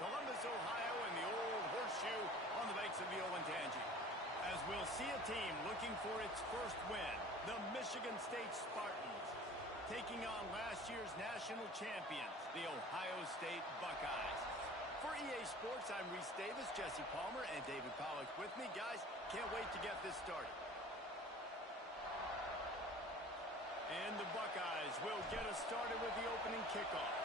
Columbus, Ohio, and the old horseshoe on the banks of the Olentangy. As we'll see a team looking for its first win, the Michigan State Spartans, taking on last year's national champions, the Ohio State Buckeyes. For EA Sports, I'm Reese Davis, Jesse Palmer, and David Pollack with me. Guys, can't wait to get this started. And the Buckeyes will get us started with the opening kickoff.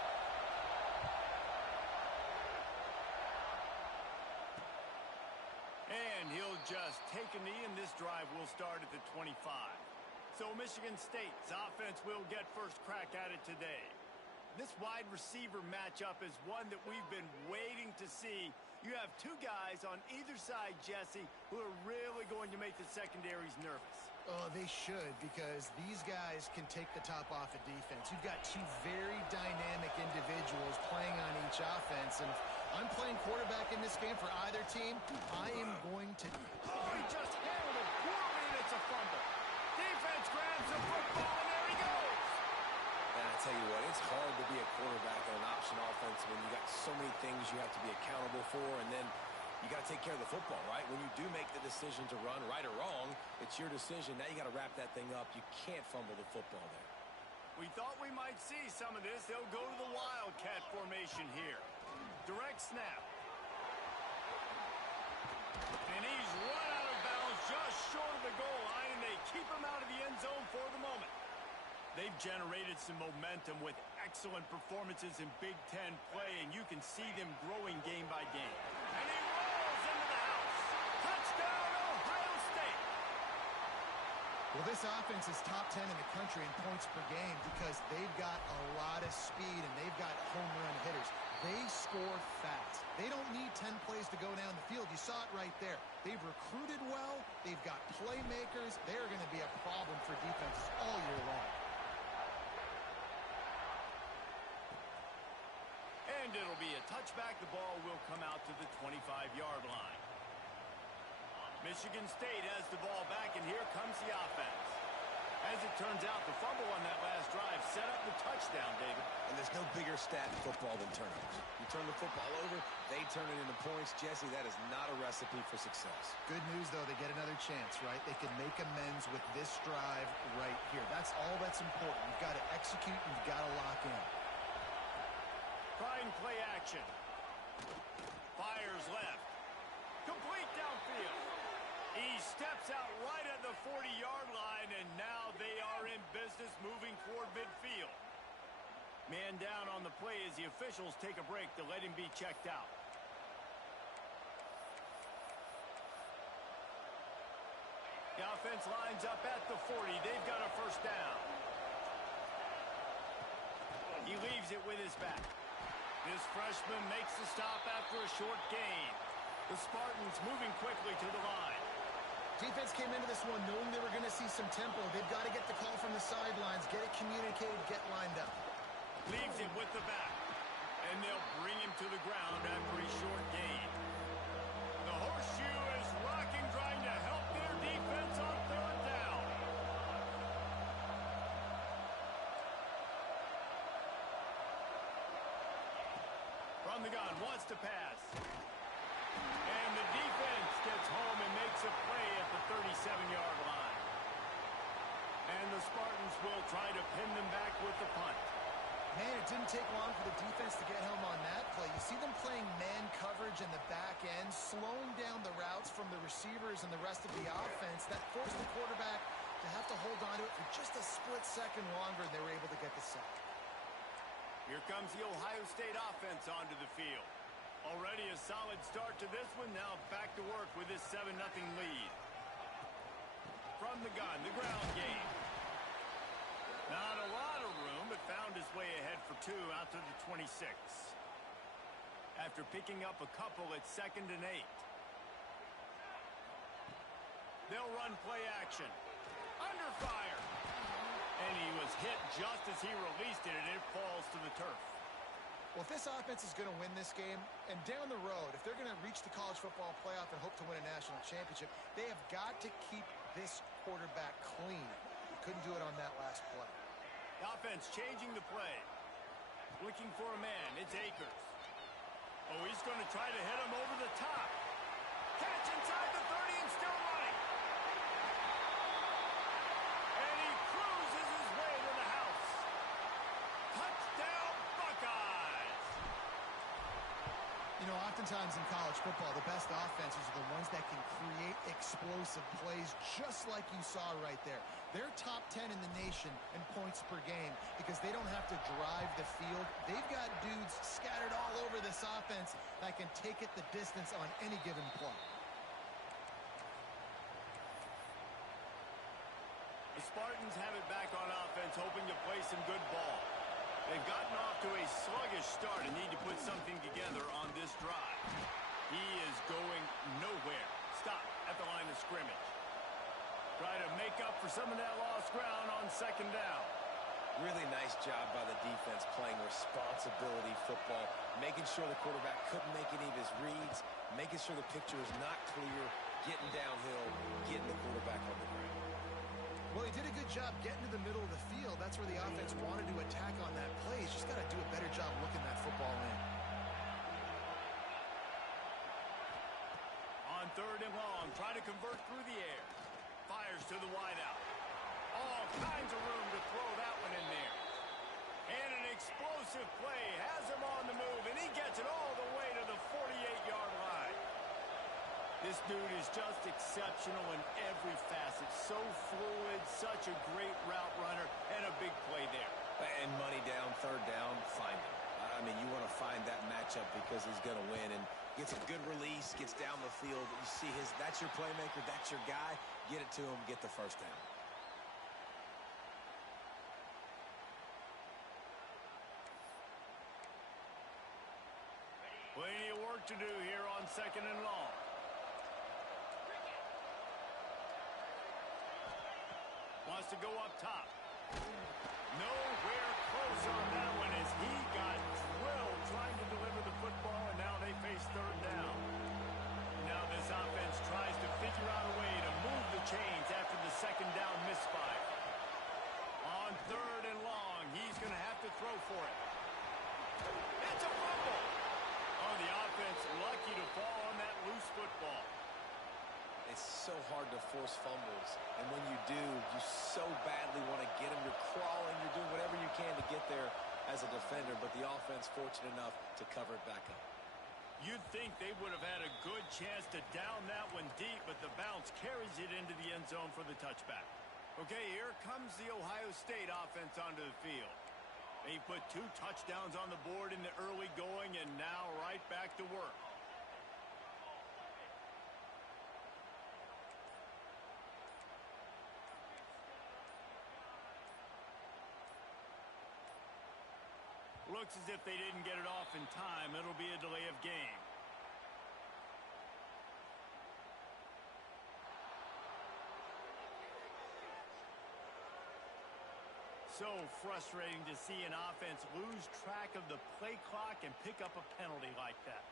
And he'll just take a knee, and this drive will start at the 25. So Michigan State's offense will get first crack at it today. This wide receiver matchup is one that we've been waiting to see. You have two guys on either side, Jesse, who are really going to make the secondaries nervous. Oh, they should, because these guys can take the top off of defense. You've got two very dynamic individuals playing on each offense, and if I'm playing quarterback in this game for either team, I am going to... Oh, he just handled it poorly, and it's a fumble. Defense grabs the football, and there he goes. And I tell you what, it's hard to be a quarterback in an option offense when you got so many things you have to be accountable for, and then you got to take care of the football, right? When you do make the decision to run, right or wrong, it's your decision. Now you got to wrap that thing up. You can't fumble the football there. We thought we might see some of this. They'll go to the Wildcat formation here. Direct snap. And he's run out of bounds just short of the goal line, and they keep him out of the end zone for the moment. They've generated some momentum with excellent performances in Big Ten play, and you can see them growing game by game. And he rolls into the house. Touchdown, Ohio State. Well, this offense is top 10 in the country in points per game because they've got a lot of speed and they've got home run hitters. They score fast. They don't need 10 plays to go down the field. You saw it right there. They've recruited well. They've got playmakers. They're going to be a problem for defenses all year long. And it'll be a touchback. The ball will come out to the 25-yard line. Michigan State has the ball back, and here comes the offense. As it turns out, the fumble on that last drive set up the touchdown, David. And there's no bigger stat in football than turnovers. You turn the football over, they turn it into points. Jesse, that is not a recipe for success. Good news, though, they get another chance, right? They can make amends with this drive right here. That's all that's important. You've got to execute, and you've got to lock in. Trying play action. Fires left. Complete downfield. He steps out right at the 40-yard line, and now they are in business moving toward midfield. Man down on the play as the officials take a break to let him be checked out. The offense lines up at the 40. They've got a first down. He leaves it with his back. This freshman makes the stop after a short gain. The Spartans moving quickly to the line. Defense came into this one knowing they were going to see some tempo. They've got to get the call from the sidelines, get it communicated, get lined up. Leaves it with the back. And they'll bring him to the ground after a short gain. The horseshoe is rocking, trying to help their defense on third down. From the gun, wants to pass. And the defense gets home and makes a play at the 37-yard line. And the Spartans will try to pin them back with the punt. Man, it didn't take long for the defense to get home on that play. You see them playing man coverage in the back end, slowing down the routes from the receivers and the rest of the offense. That forced the quarterback to have to hold on to it for just a split second longer, and they were able to get the sack. Here comes the Ohio State offense onto the field. Already a solid start to this one. Now back to work with this 7-0 lead. From the gun, the ground game. Not a lot of room, but found his way ahead for two out to the 26. After picking up a couple at 2nd and 8. They'll run play action. Under fire. And he was hit just as he released it, and it falls to the turf. Well, if this offense is going to win this game, and down the road, if they're going to reach the college football playoff and hope to win a national championship, they have got to keep this quarterback clean. He couldn't do it on that last play. The offense changing the play. Looking for a man. It's Akers. Oh, he's going to try to hit him over the top. Catch inside the 30 and still running. And he cruises his way to the house. Touchdown, Buckeyes. You know, oftentimes in college football, the best offenses are the ones that can create explosive plays just like you saw right there. They're top 10 in the nation in points per game because they don't have to drive the field. They've got dudes scattered all over this offense that can take it the distance on any given play. The Spartans have it back on offense, hoping to play some good ball. They've gotten off to a sluggish start and need to put something together on this drive. He is going nowhere. Stop at the line of scrimmage. Try to make up for some of that lost ground on second down. Really nice job by the defense playing responsibility football, making sure the quarterback couldn't make any of his reads, making sure the picture is not clear, getting downhill, getting the quarterback on the ground. Well, he did a good job getting to the middle of the field. That's where the offense wanted to attack on that play. He's just got to do a better job looking that football in. On third and long, try to convert through the air. Fires to the wideout. All kinds of room to throw that one in there. And an explosive play has him on the move, and he gets it all the way to the 48-yard line. This dude is just exceptional in every facet. So fluid, such a great route runner, and a big play there. And money down, third down, find him. I mean, you want to find that matchup because he's going to win. And gets a good release, gets down the field. You see that's your playmaker, that's your guy. Get it to him, get the first down. Plenty of work to do here on second and long. Wants to go up top. Nowhere close on that one as he got drilled trying to deliver the football, and now they face third down. Now this offense tries to figure out a way to move the chains after the second down misfire. On third and long, he's going to have to throw for it. It's a fumble. Oh, the offense lucky to fall on that loose football. It's so hard to force fumbles, and when you do, you so badly want to get them. You're crawling, you're doing whatever you can to get there as a defender, but the offense fortunate enough to cover it back up. You'd think they would have had a good chance to down that one deep, but the bounce carries it into the end zone for the touchback. Okay, here comes the Ohio State offense onto the field. They put 2 touchdowns on the board in the early going, and now right back to work. Looks as if they didn't get it off in time. It'll be a delay of game. So frustrating to see an offense lose track of the play clock and pick up a penalty like that.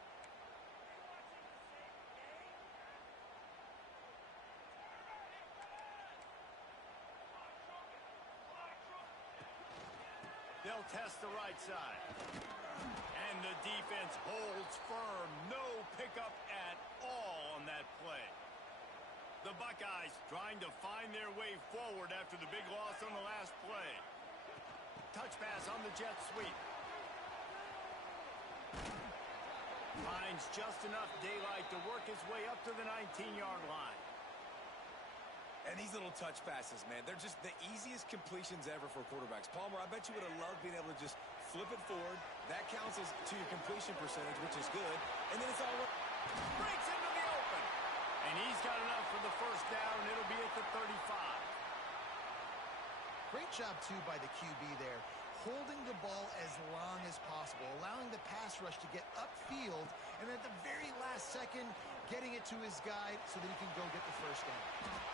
They'll test the right side. And the defense holds firm. No pickup at all on that play. The Buckeyes trying to find their way forward after the big loss on the last play. Touch pass on the jet sweep. Finds just enough daylight to work his way up to the 19-yard line. And these little touch passes, man, they're just the easiest completions ever for quarterbacks. Palmer, I bet you would have loved being able to just flip it forward. That counts as to your completion percentage, which is good. And then it's all breaks into the open. And he's got enough for the first down, and it'll be at the 35. Great job, too, by the QB there. Holding the ball as long as possible, allowing the pass rush to get upfield, and at the very last second, getting it to his guy so that he can go get the first down.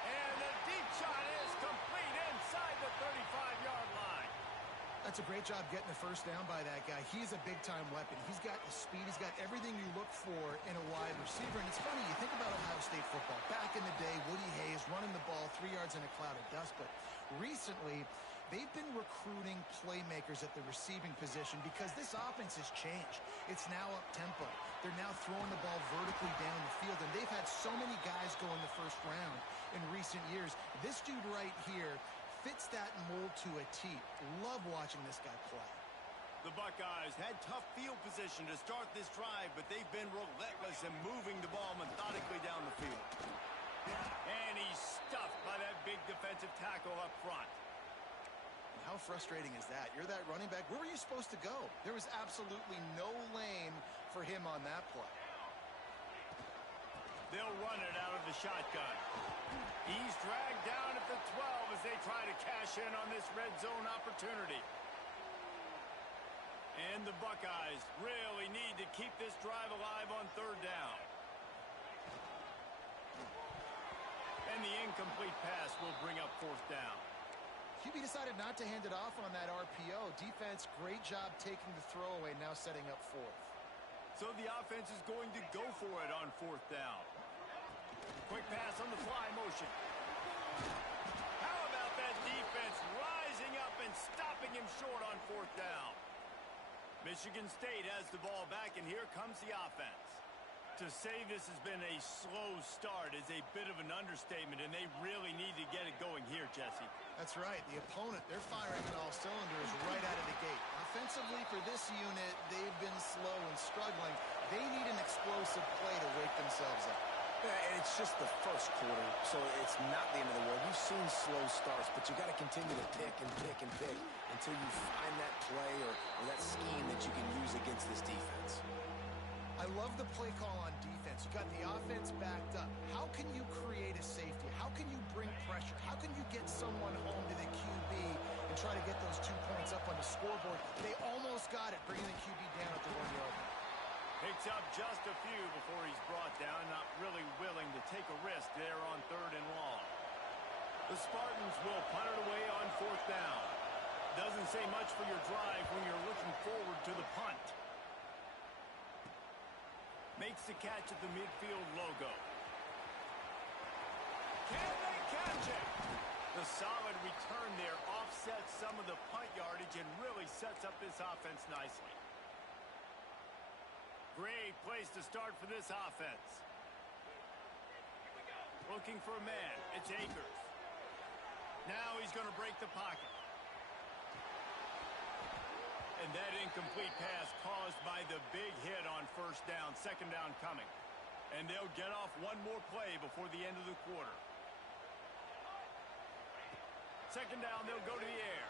And the deep shot is complete inside the 35-yard line. That's a great job getting the first down by that guy. He's a big-time weapon. He's got the speed. He's got everything you look for in a wide receiver. And it's funny, you think about Ohio State football. Back in the day, Woody Hayes running the ball 3 yards in a cloud of dust. But recently, they've been recruiting playmakers at the receiving position because this offense has changed. It's now up-tempo. They're now throwing the ball vertically down the field, and they've had so many guys go in the first round in recent years. This dude right here fits that mold to a T. Love watching this guy play. The Buckeyes had tough field position to start this drive, but they've been relentless in moving the ball methodically down the field. And he's stuffed by that big defensive tackle up front. How frustrating is that? You're that running back. Where were you supposed to go? There was absolutely no lane for him on that play. They'll run it out of the shotgun. He's dragged down at the 12 as they try to cash in on this red zone opportunity. And the Buckeyes really need to keep this drive alive on third down. And the incomplete pass will bring up fourth down. QB decided not to hand it off on that RPO. Defense, great job taking the throwaway, now setting up fourth. So the offense is going to go for it on fourth down. Quick pass on the fly motion. How about that defense rising up and stopping him short on fourth down? Michigan State has the ball back, and here comes the offense. To say this has been a slow start is a bit of an understatement, and they really need to get it going here, Jesse. That's right. The opponent, they're firing on all cylinders right out of the gate. Offensively, for this unit, they've been slow and struggling. They need an explosive play to wake themselves up. Yeah, and it's just the first quarter, so it's not the end of the world. You've seen slow starts, but you got to continue to pick and pick and pick until you find that play or that scheme that you can use against this defense. I love the play call on defense. You got the offense backed up. How can you create a safety? How can you bring pressure? How can you get someone home to the QB and try to get those 2 points up on the scoreboard? They almost got it, bringing the QB down at the 1 yard line. Picks up just a few before he's brought down, not really willing to take a risk there on third and long. The Spartans will punt it away on fourth down. Doesn't say much for your drive when you're looking forward to the punt. Makes the catch at the midfield logo. Can they catch it? The solid return there offsets some of the punt yardage and really sets up this offense nicely. Great place to start for this offense. Looking for a man. It's Akers. Now he's going to break the pocket. And that incomplete pass caused by the big hit on first down. Second down coming. And they'll get off one more play before the end of the quarter. Second down, they'll go to the air.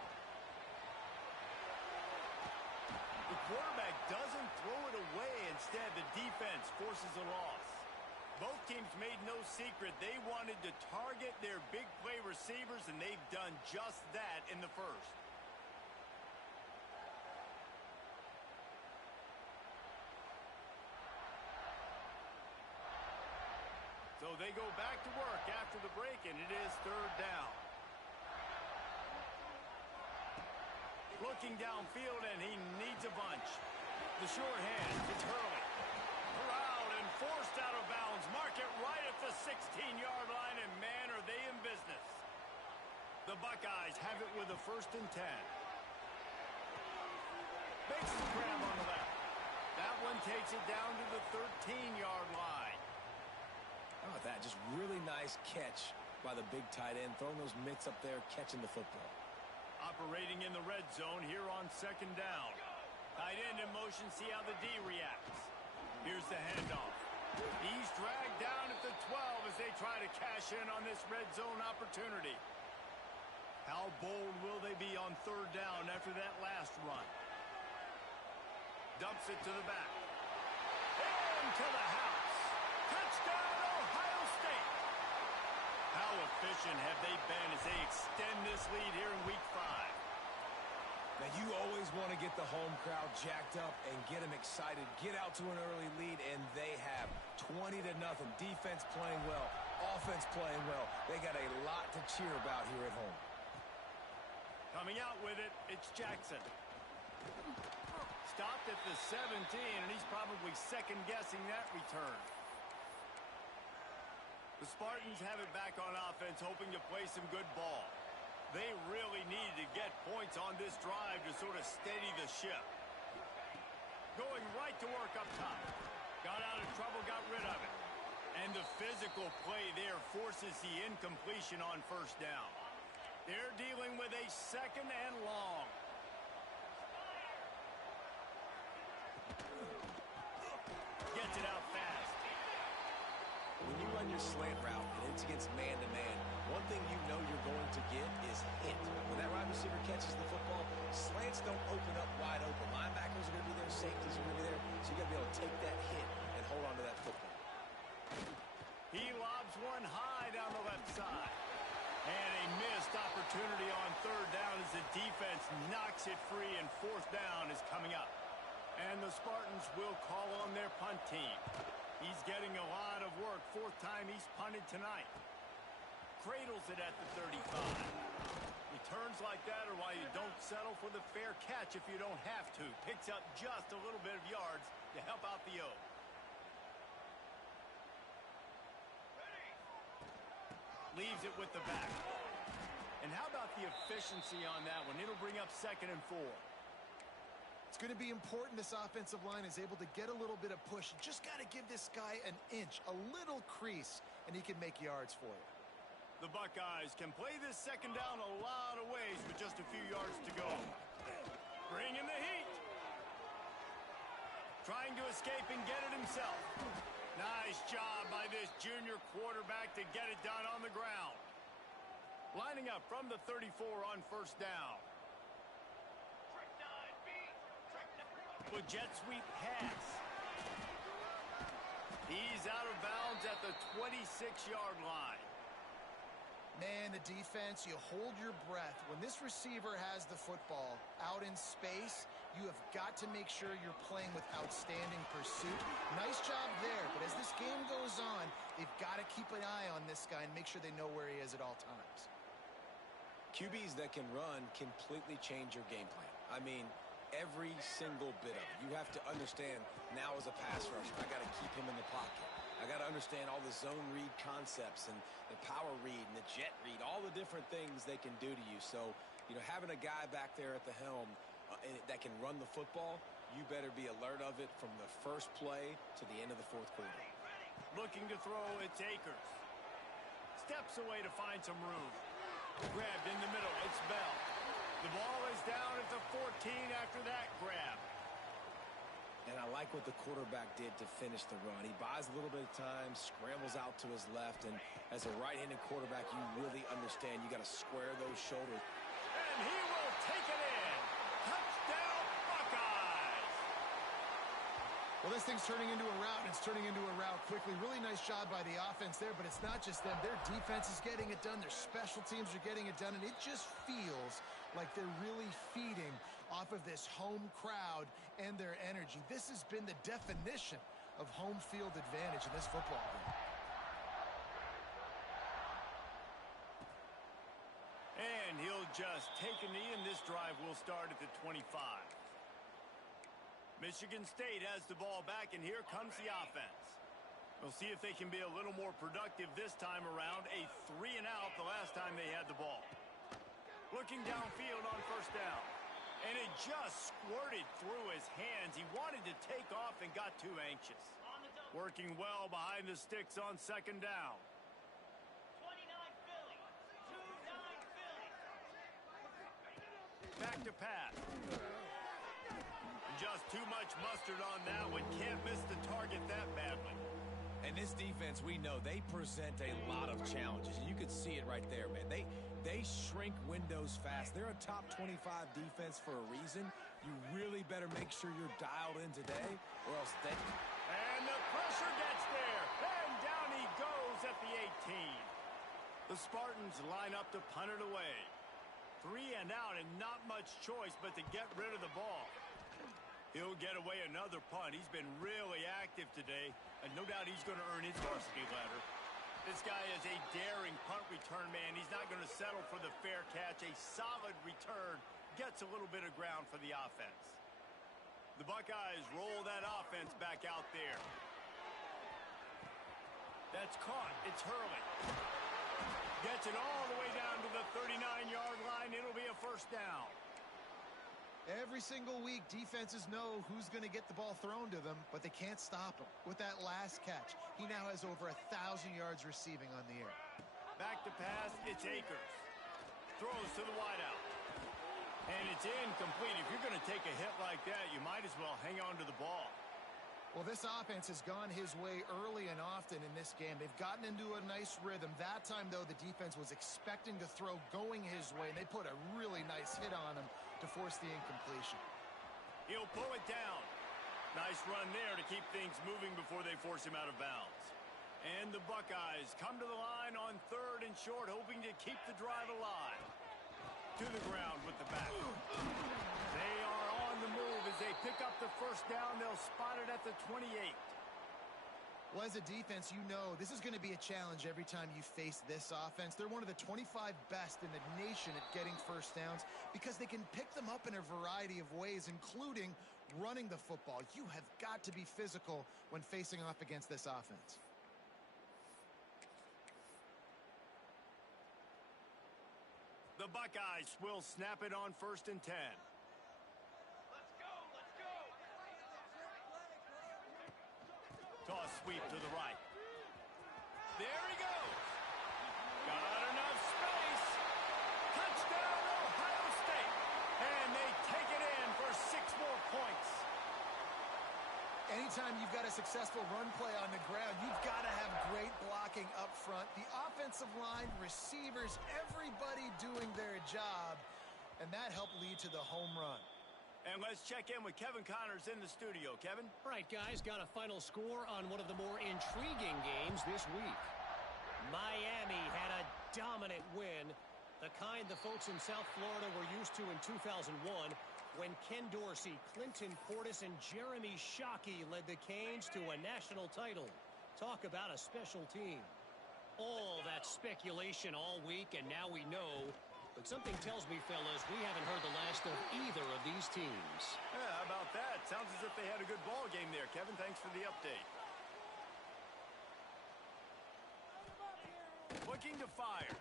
The quarterback doesn't throw it away. Instead, the defense forces a loss. Both teams made no secret they wanted to target their big play receivers, and they've done just that in the first. So they go back to work after the break, and it is third down. Looking downfield, and he needs a bunch. The shorthand, it's Hurley. Corralled and forced out of bounds. Mark it right at the 16-yard line, and man, are they in business. The Buckeyes have it with a 1st and 10. Makes the grab on the left. That one takes it down to the 13-yard line. How about that? Just really nice catch by the big tight end. Throwing those mitts up there, catching the football. Operating in the red zone here on second down. Tight end in motion, see how the D reacts. Here's the handoff. He's dragged down at the 12 as they try to cash in on this red zone opportunity. How bold will they be on third down after that last run? Dumps it to the back. Into the house. Touchdown, Ohio State. How efficient have they been as they extend this lead here in week 5? Now, you always want to get the home crowd jacked up and get them excited. Get out to an early lead, and they have 20-0. Defense playing well. Offense playing well. They got a lot to cheer about here at home. Coming out with it, it's Jackson. Stopped at the 17, and he's probably second-guessing that return. The Spartans have it back on offense, hoping to play some good ball. They really needed to get points on this drive to sort of steady the ship. Going right to work up top. Got out of trouble, got rid of it. And the physical play there forces the incompletion on first down. They're dealing with a second and long. Gets it out fast. When you run your slant route and it's against man-to-man, one thing you know you're going to get is hit. When that wide receiver catches the football, slants don't open up wide open. Linebackers are going to be there, safeties are going to be there, so you got to be able to take that hit and hold on to that football. He lobs one high down the left side. And a missed opportunity on third down as the defense knocks it free, and fourth down is coming up. And the Spartans will call on their punt team. He's getting a lot of work. Fourth time he's punted tonight. Cradles it at the 35. Returns like that are why you don't settle for the fair catch if you don't have to. Picks up just a little bit of yards to help out the O. Leaves it with the back. And how about the efficiency on that one? It'll bring up 2nd and 4. It's going to be important this offensive line is able to get a little bit of push. You just got to give this guy an inch, a little crease, and he can make yards for you. The Buckeyes can play this second down a lot of ways with just a few yards to go. Bringing the heat. Trying to escape and get it himself. Nice job by this junior quarterback to get it done on the ground. Lining up from the 34 on first down. With jet sweep pass. He's out of bounds at the 26-yard line. Man, the defense, you hold your breath. When this receiver has the football out in space, you have got to make sure you're playing with outstanding pursuit. Nice job there, but as this game goes on, they've got to keep an eye on this guy and make sure they know where he is at all times. QBs that can run completely change your game plan. I mean, every single bit of it. You have to understand now as a pass rusher, I got to keep him in the pocket. I got to understand all the zone read concepts and the power read and the jet read, all the different things they can do to you. So, having a guy back there at the helm that can run the football, you better be alert of it from the first play to the end of the fourth quarter. Looking to throw, it's Akers. Steps away to find some room. Grabbed in the middle, it's Bell. The ball is down at the 14 after that grab. And I like what the quarterback did to finish the run. He buys a little bit of time, scrambles out to his left, and as a right-handed quarterback, you really understand you got to square those shoulders. And he will take it in. Touchdown, Buckeyes! Well, this thing's turning into a route, and it's turning into a route quickly. Really nice job by the offense there, but it's not just them. Their defense is getting it done. Their special teams are getting it done, and it just feels like they're really feeding off of this home crowd and their energy. This has been the definition of home field advantage in this football game. And he'll just take a knee, and this drive will start at the 25. Michigan State has the ball back, and here comes the offense. We'll see if they can be a little more productive this time around. A 3-and-out the last time they had the ball. Looking downfield on first down. And it just squirted through his hands. He wanted to take off and got too anxious. Working well behind the sticks on second down. 29 Philly. 29 Philly. Back to pass. Just too much mustard on that one. Can't miss the target that badly. And this defense, we know, they present a lot of challenges. And you could see it right there, man. They shrink windows fast. They're a top 25 defense for a reason. You really better make sure you're dialed in today, or else they... And the pressure gets there. And down he goes at the 18. The Spartans line up to punt it away. 3-and-out and not much choice but to get rid of the ball. He'll get away another punt. He's been really active today, and no doubt he's going to earn his varsity ladder. This guy is a daring punt return man. He's not going to settle for the fair catch. A solid return gets a little bit of ground for the offense. The Buckeyes roll that offense back out there. That's caught. It's Hurley. Gets it all the way down to the 39-yard line. It'll be a first down. Every single week, defenses know who's going to get the ball thrown to them, but they can't stop him. With that last catch, he now has over 1,000 yards receiving on the air. Back to pass, it's Akers. Throws to the wideout. And it's incomplete. If you're going to take a hit like that, you might as well hang on to the ball. Well, this offense has gone his way early and often in this game. They've gotten into a nice rhythm. That time, though, the defense was expecting to throw going his way, and they put a really nice hit on him to force the incompletion. He'll pull it down. Nice run there to keep things moving before they force him out of bounds. And the Buckeyes come to the line on 3rd and short, hoping to keep the drive alive. To the ground with the back. They are on the move as they pick up the first down. They'll spot it at the 28. Well, as a defense, you know this is going to be a challenge every time you face this offense. They're one of the 25 best in the nation at getting first downs because they can pick them up in a variety of ways, including running the football. You have got to be physical when facing off against this offense. The Buckeyes will snap it on 1st and 10. Let's go, let's go. Toss sweep to the right. There he goes. Got enough space. Touchdown, Ohio State. And they take it in for 6 more points. Anytime you've got a successful run play on the ground, you've got to have great blocking up front. The offensive line, receivers, everybody doing their job. And that helped lead to the home run. And let's check in with Kevin Connors in the studio. Kevin? All right, guys, got a final score on one of the more intriguing games this week. Miami had a dominant win, the kind the folks in South Florida were used to in 2001, when Ken Dorsey, Clinton Portis, and Jeremy Shockey led the Canes to a national title. Talk about a special team. All that speculation all week, and now we know. But something tells me, fellas, we haven't heard the last of either of these teams. Yeah, how about that? Sounds as if they had a good ball game there, Kevin. Thanks for the update. Looking to fire.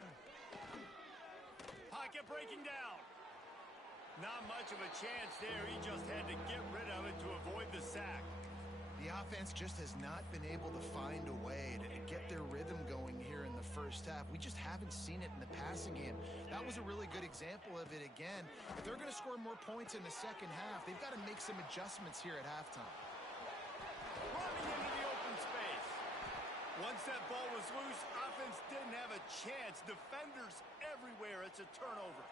Pocket breaking down. Not much of a chance there. He just had to get rid of it to avoid the sack. The offense just has not been able to find a way to get their rhythm going here in the first half. We just haven't seen it in the passing game. That was a really good example of it again. If they're going to score more points in the second half, they've got to make some adjustments here at halftime. Running into the open space. Once that ball was loose, offense didn't have a chance. Defenders everywhere. It's a turnover.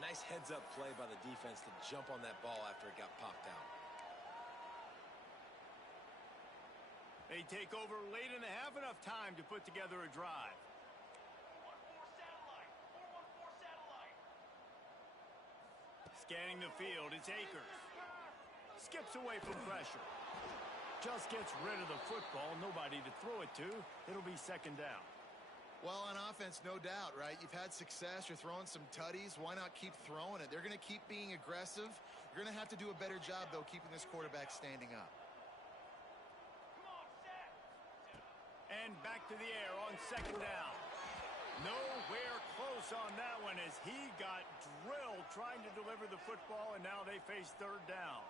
Nice heads-up play by the defense to jump on that ball after it got popped out. They take over late in the half, enough time to put together a drive. 4-1-4 satellite. 4-1-4 satellite. Scanning the field, it's Akers. Skips away from pressure. Just gets rid of the football. Nobody to throw it to. It'll be 2nd down. Well, on offense, no doubt, right? You've had success. You're throwing some tutties. Why not keep throwing it? They're going to keep being aggressive. You're going to have to do a better job, though, keeping this quarterback standing up. Come on, set. And back to the air on 2nd down. Nowhere close on that one as he got drilled trying to deliver the football, and now they face 3rd down.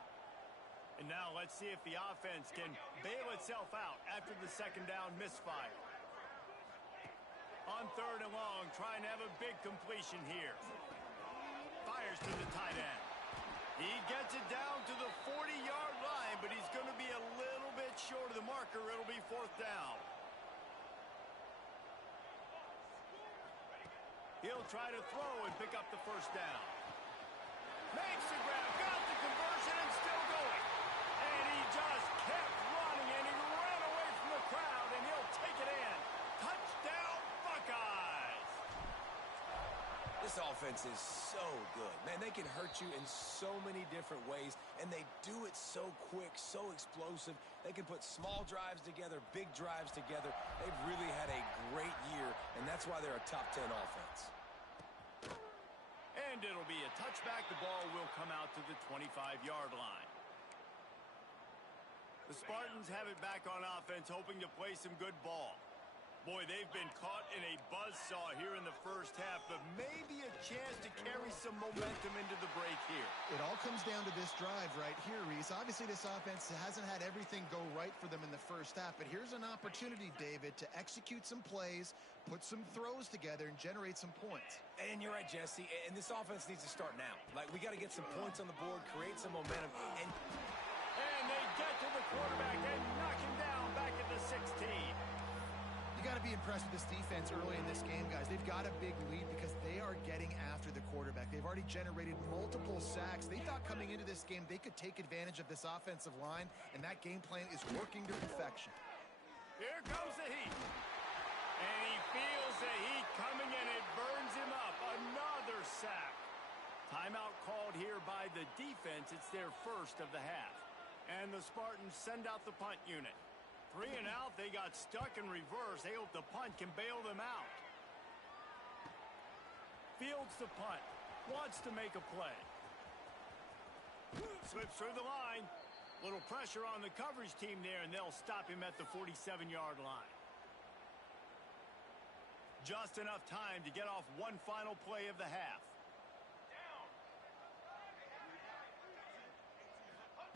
And now let's see if the offense can bail itself out after the 2nd down misfire. On 3rd and long, trying to have a big completion here. Fires to the tight end. He gets it down to the 40-yard line, but he's going to be a little bit short of the marker. It'll be 4th down. He'll try to throw and pick up the first down. Makes the grab, got the conversion, and still going. And he just kept running, and he ran away from the crowd, and he'll take it in. Touchdown, Buckeyes! This offense is so good. Man, they can hurt you in so many different ways, and they do it so quick, so explosive. They can put small drives together, big drives together. They've really had a great year, and that's why they're a top 10 offense. And it'll be a touchback. The ball will come out to the 25-yard line. The Spartans have it back on offense, hoping to play some good ball. Boy, they've been caught in a buzzsaw here in the first half, but maybe a chance to carry some momentum into the break here. It all comes down to this drive right here, Reese. Obviously, this offense hasn't had everything go right for them in the first half, but here's an opportunity, David, to execute some plays, put some throws together, and generate some points. And you're right, Jesse, and this offense needs to start now. Like, we got to get some points on the board, create some momentum, and they get to the quarterback and knock him down back at the 16. You got to be impressed with this defense early in this game, guys. They've got a big lead because they are getting after the quarterback. They've already generated multiple sacks. They thought coming into this game they could take advantage of this offensive line, and that game plan is working to perfection. Here comes the heat. And he feels the heat coming, and it burns him up. Another sack. Timeout called here by the defense. It's their first of the half. And the Spartans send out the punt unit. 3 and out, they got stuck in reverse. They hope the punt can bail them out. Fields the punt. Wants to make a play. Slips through the line. Little pressure on the coverage team there, and they'll stop him at the 47-yard line. Just enough time to get off one final play of the half.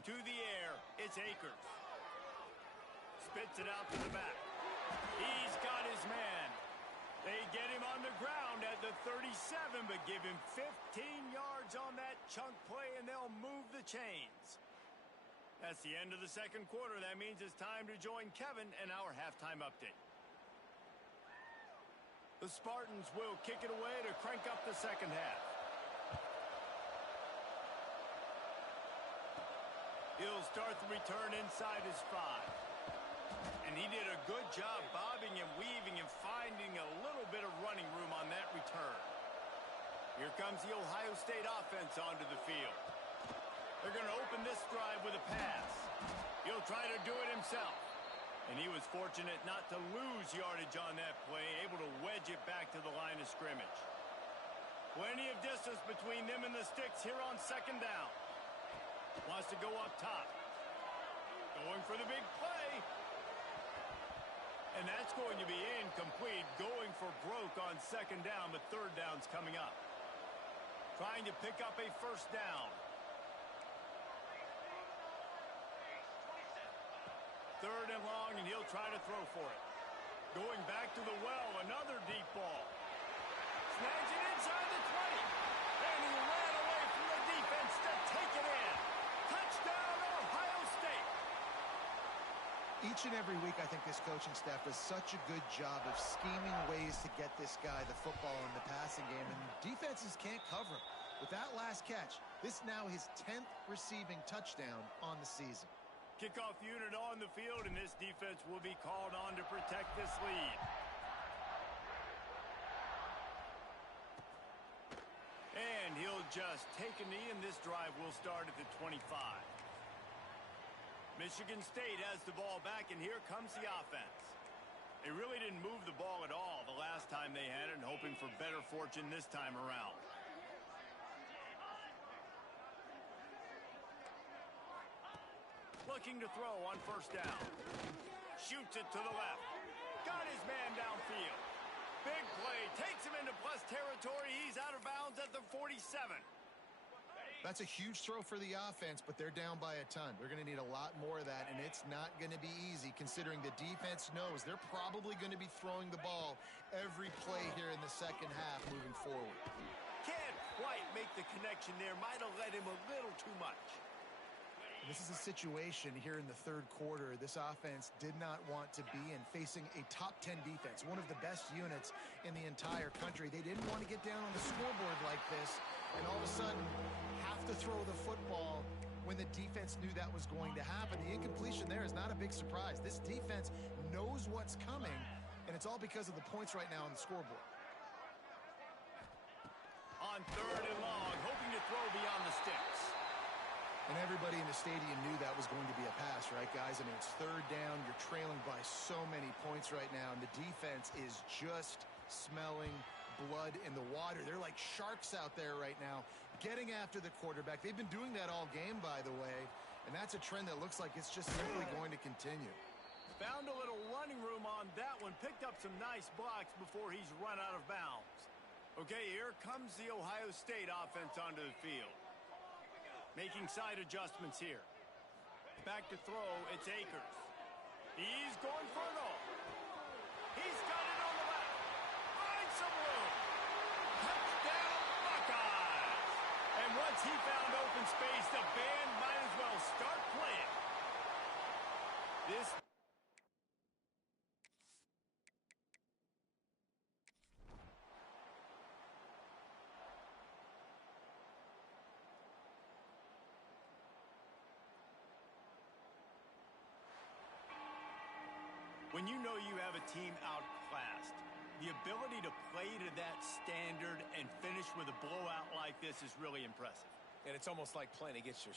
To the air, it's Akers. Spits it out to the back. He's got his man. They get him on the ground at the 37, but give him 15 yards on that chunk play, and they'll move the chains. That's the end of the second quarter. That means it's time to join Kevin and our halftime update. The Spartans will kick it away to crank up the second half. He'll start the return inside his 5. And he did a good job bobbing and weaving and finding a little bit of running room on that return. Here comes the Ohio State offense onto the field. They're going to open this drive with a pass. He'll try to do it himself. And he was fortunate not to lose yardage on that play, able to wedge it back to the line of scrimmage. Plenty of distance between them and the sticks here on second down. Wants to go up top. Going for the big play. And that's going to be incomplete. Going for broke on second down, but third down's coming up. Trying to pick up a first down. Third and long, and he'll try to throw for it. Going back to the well, another deep ball. Snags it inside the 20. And he ran away from the defense to take it in. Touchdown, Ohio State. Each and every week, I think this coaching staff does such a good job of scheming ways to get this guy the football in the passing game, and defenses can't cover him. With that last catch, this now his 10th receiving touchdown on the season. Kickoff unit on the field, and this defense will be called on to protect this lead. And he'll just take a knee, and this drive will start at the 25. Michigan State has the ball back, and here comes the offense. They really didn't move the ball at all the last time they had it, and hoping for better fortune this time around. Looking to throw on first down. Shoots it to the left. Got his man downfield. Big play. Takes him into plus territory. He's out of bounds at the 47. That's a huge throw for the offense, but they're down by a ton. They're going to need a lot more of that, and it's not going to be easy considering the defense knows they're probably going to be throwing the ball every play here in the second half moving forward. Can't quite make the connection there. Might have led him a little too much. This is a situation here in the third quarter this offense did not want to be in, facing a top 10 defense, one of the best units in the entire country. They didn't want to get down on the scoreboard like this and all of a sudden have to throw the football when the defense knew that was going to happen. The incompletion there is not a big surprise. This defense knows what's coming, and it's all because of the points right now on the scoreboard. On third and long, hoping to throw beyond the sticks. And everybody in the stadium knew that was going to be a pass, right, guys? I mean, it's third down. You're trailing by so many points right now, and the defense is just smelling blood in the water. They're like sharks out there right now, getting after the quarterback. They've been doing that all game, by the way, and that's a trend that looks like it's just simply going to continue. Found a little running room on that one. Picked up some nice blocks before he's run out of bounds. Okay, here comes the Ohio State offense onto the field. Making side adjustments here. Back to throw, it's Akers. He's going for it all. He's got it on the left. Finds some room. Touchdown, Buckeyes. And once he found open space, the band might as well start playing. This... When you know you have a team outclassed, the ability to play to that standard and finish with a blowout like this is really impressive. And it's almost like playing against yourself.